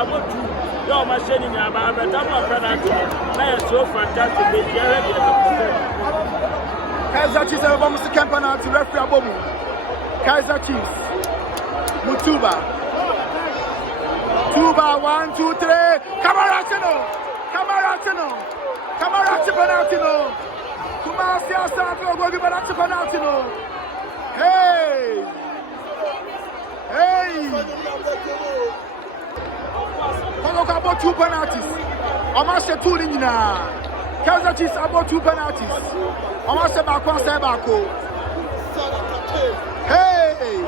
Yo, my shading about the double penalty. I am so fantastic. Kaizer Chiefs have almost a penalty. Referee Abomu. Kaizer Chiefs. Mutuba. Tuba, 1, 2, 3. Kamaratino. Kamaratino penalty no. Kumasi Asante will give penalty penalty no. Hey. Kotoko about 2 penalties. Almost 2 nina. Kaizer Chiefs about 2 penalties. Almost back. Hey.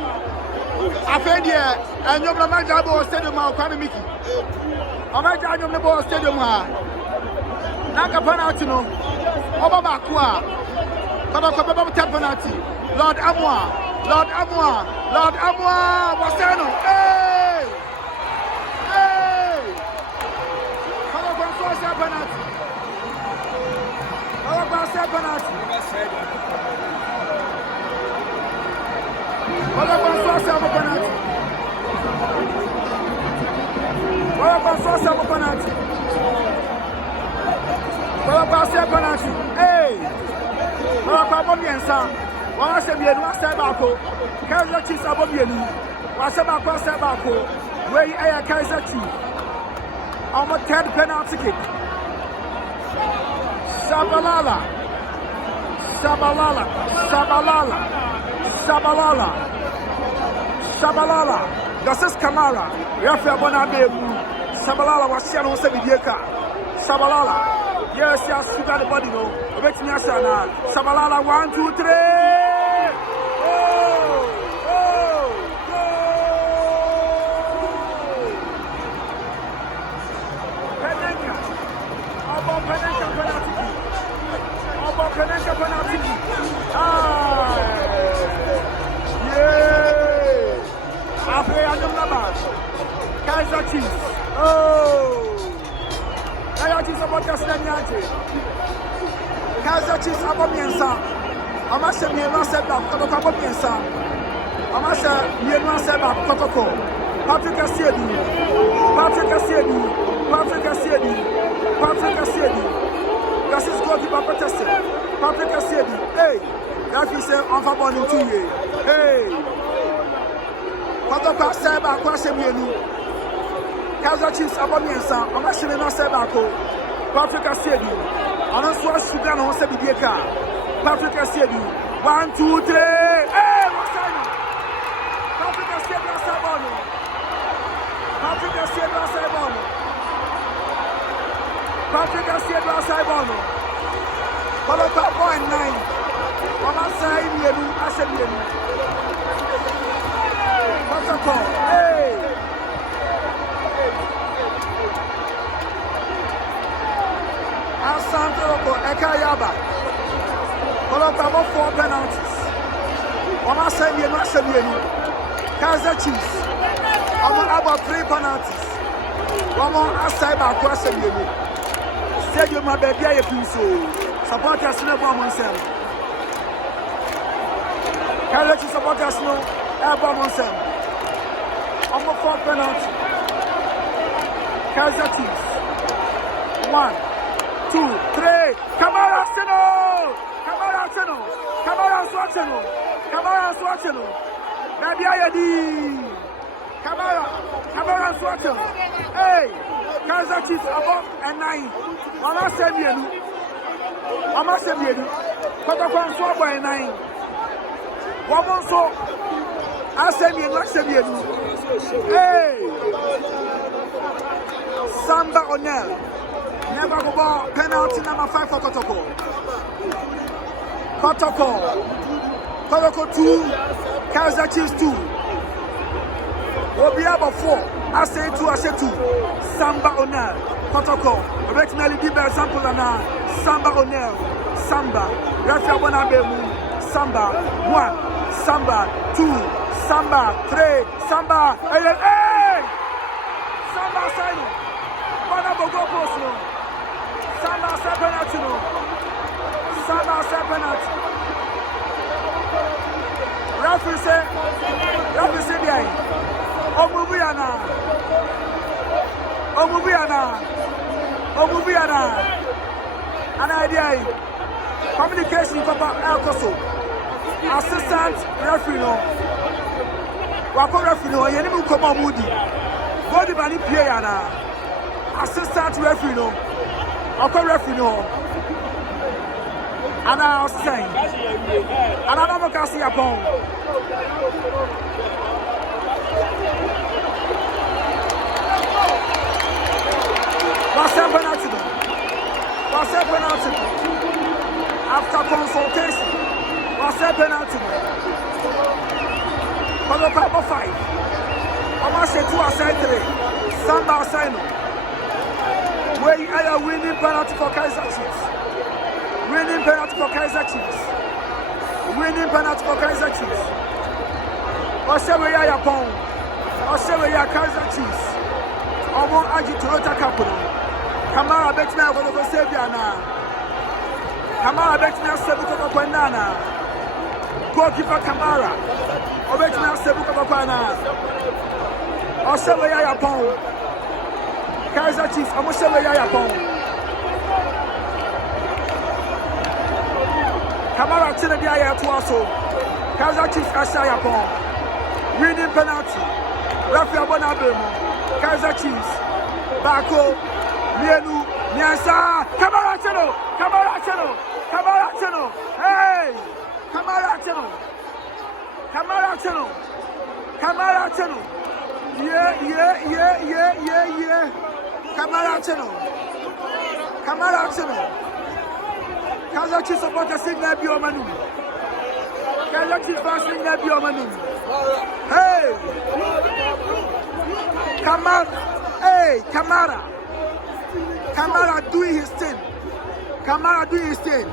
Afendia, and your Mamma Stadium, Miki. Amaja, your Nabo Stadium. Naka penalty no. Obabakwa. Kotoko 10 penalty. Lord Amwa. Wasano. Hey. Kotoko penalty. Penalty. Hey! Kaizer Chiefs abobienu. Wasaba kwa sebako. Wey aya Kaizer Chiefs. Almo 10 penalty kick. Shabalala. This is Kamara. Referee Bonabebu. Shabalala was sharing on Sebidieka. Shabalala. Yes, yes, you got the body, no. Wait me, Ashana. Shabalala, 1, 2, 3. Penalty penalty. Kaizer Chiefs. Kaizer Chiefs about Castellaniate. Kaizer Chiefs about Miensa. Amasha Miensa said that Kotoko about Miensa. Amasha Miensa said that Kotoko. Patrick Asiedi. This is goalkeeper protested. Patrick Asiedi. Hey, that is on for one in 2 years. Hey. Kotoko said that Kaizer Chiefs about Miensa. Amasha Miensa said that Patrick Asiedi. And also Sudan on Sebidieka. Patrick Asiedi. 1, 2, 3. Hey, what's that? Patrick Asiedi on Sabano. Patrick Asiedi on Sabano. Kotoko 1-9. Mama say Mienu, Asemienu. Kotoko. Hey. Asante Ekayaba. Kotoko 4 penalties. Mama say Mienu, Asemienu. Kaizer Chiefs. About 3 penalties. Mama asai ba kwa Asemienu. Stadium my baby I supporters no bomb self. Kaizer Chiefs supporters no bomb self. I'm a 4 penalty. Kaizer Chiefs. 1, 2, 3. Kamara Swatcheno. Baby I Kamara Swatcheno. Hey. Kaizer Chiefs above and 9. Mama Semienu. Kotoko so by 9. Woman so Asemienu. Hey. Samba O'Neill. Never go ball. Penalty number 5 for Kotoko. Kotoko 2. Kaizer Chiefs 2. Obiaba 4. I say 2. Samba O'Neill. Kotoko. Originally give an example and Samba O'Neill. Samba. Rafa Bonabebu. Samba. 1. Samba. 2. Samba. 3. Samba. Hey! Samba Sino. Bonabogo post no. Samba penalty no. Samba penalty. Rafa say behind. Omubu yana. Omubiana. An idea. Communication Papa Elcoso. Assistant referee no. Wako referee no. Yenimu koma Moody. Body bani Piana. Assistant referee no. Wako referee no. And I was saying, and I never can see a pound. What's a penalty? What's a penalty? After consultation, what's a penalty? For the number 5, I'm going to say 2 aside 3. Samba aside no. Where you are winning penalty for Kaizer Chiefs. Winning penalty for Kaizer Chiefs. Winning penalty for Kaizer Chiefs. Oshewe ya Yapon. Oshewe ya Kaizer Chiefs. Omo aji Toyota Capital. Kamara Betna Kotoko Sebiana. Kamara Betna Sebu Kotoko Nana. Goalkeeper Kamara. Obetna Sebu Kotoko Nana. Oshewe ya Yapon. Kaizer Chiefs. Omo Shewe ya Yapon. Kamara Chile Dia Tuaso. Kaizer Chiefs Ashaya Pong. Winning penalty. Rafael Bonabemo. Kaizer Chiefs. Bako. Mienu. Miansa. Kamara Cheno. Kamara Cheno. Kamara Cheno. Hey. Kamara Cheno. Kamara Cheno. Kamara Cheno. Yeah. Kamara Cheno. Kamara Cheno. Kaizer Chiefs supporters sing that be on manu. Kaizer Chiefs fans sing that be on manu. Hey, Kamara doing his thing. Kamara doing his thing.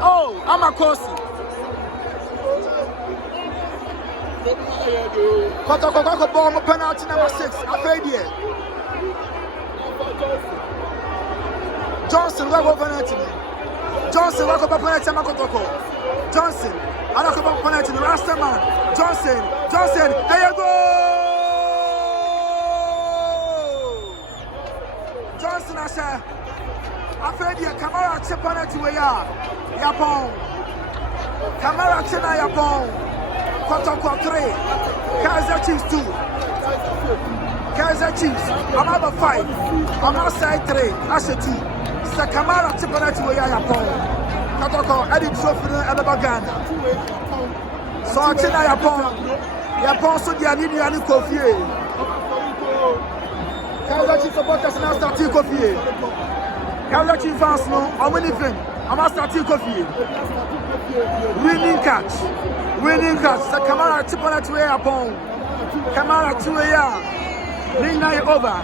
Oh, I'm a Kosi. Kotoko bomb penalty number 6. I paid here. Johnson, where go penalty? Johnson, where go penalty? Kotoko. Johnson, I don't go penalty. Rastaman. Johnson, there you go. Johnson, I said, I paid here. Kamara chip penalty where ya? Yapon. Kamara chena Yapon. Kotoko 3. Kaizer Chiefs 2. Kaizer Chiefs, I'm number 5. I'm outside 3. I said 2. Kamara Chipanati where I upon Kotoko, Eddie Trophy and Bagana. So I tell Yapon, so they need any coffee. Kaizer Chiefs supporters now starting coffee. Kaizer Chiefs fans no, I'm winning. I'm starting coffee. Winning catch. So Kamara Chipanati where upon Kamara to where Nina over.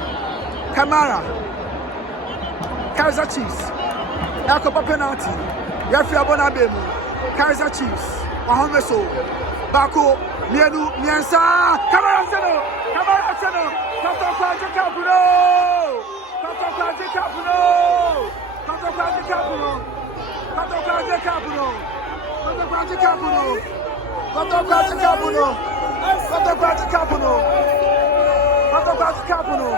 Kamara. Kaizer Chiefs. Yakoba penalty. Rafael Bonabemo. Kaizer Chiefs. Ahomeso. Bako. Mienu. Miansa. Kamara Cheno. Kotoko Capuno. Kotoko Capuno.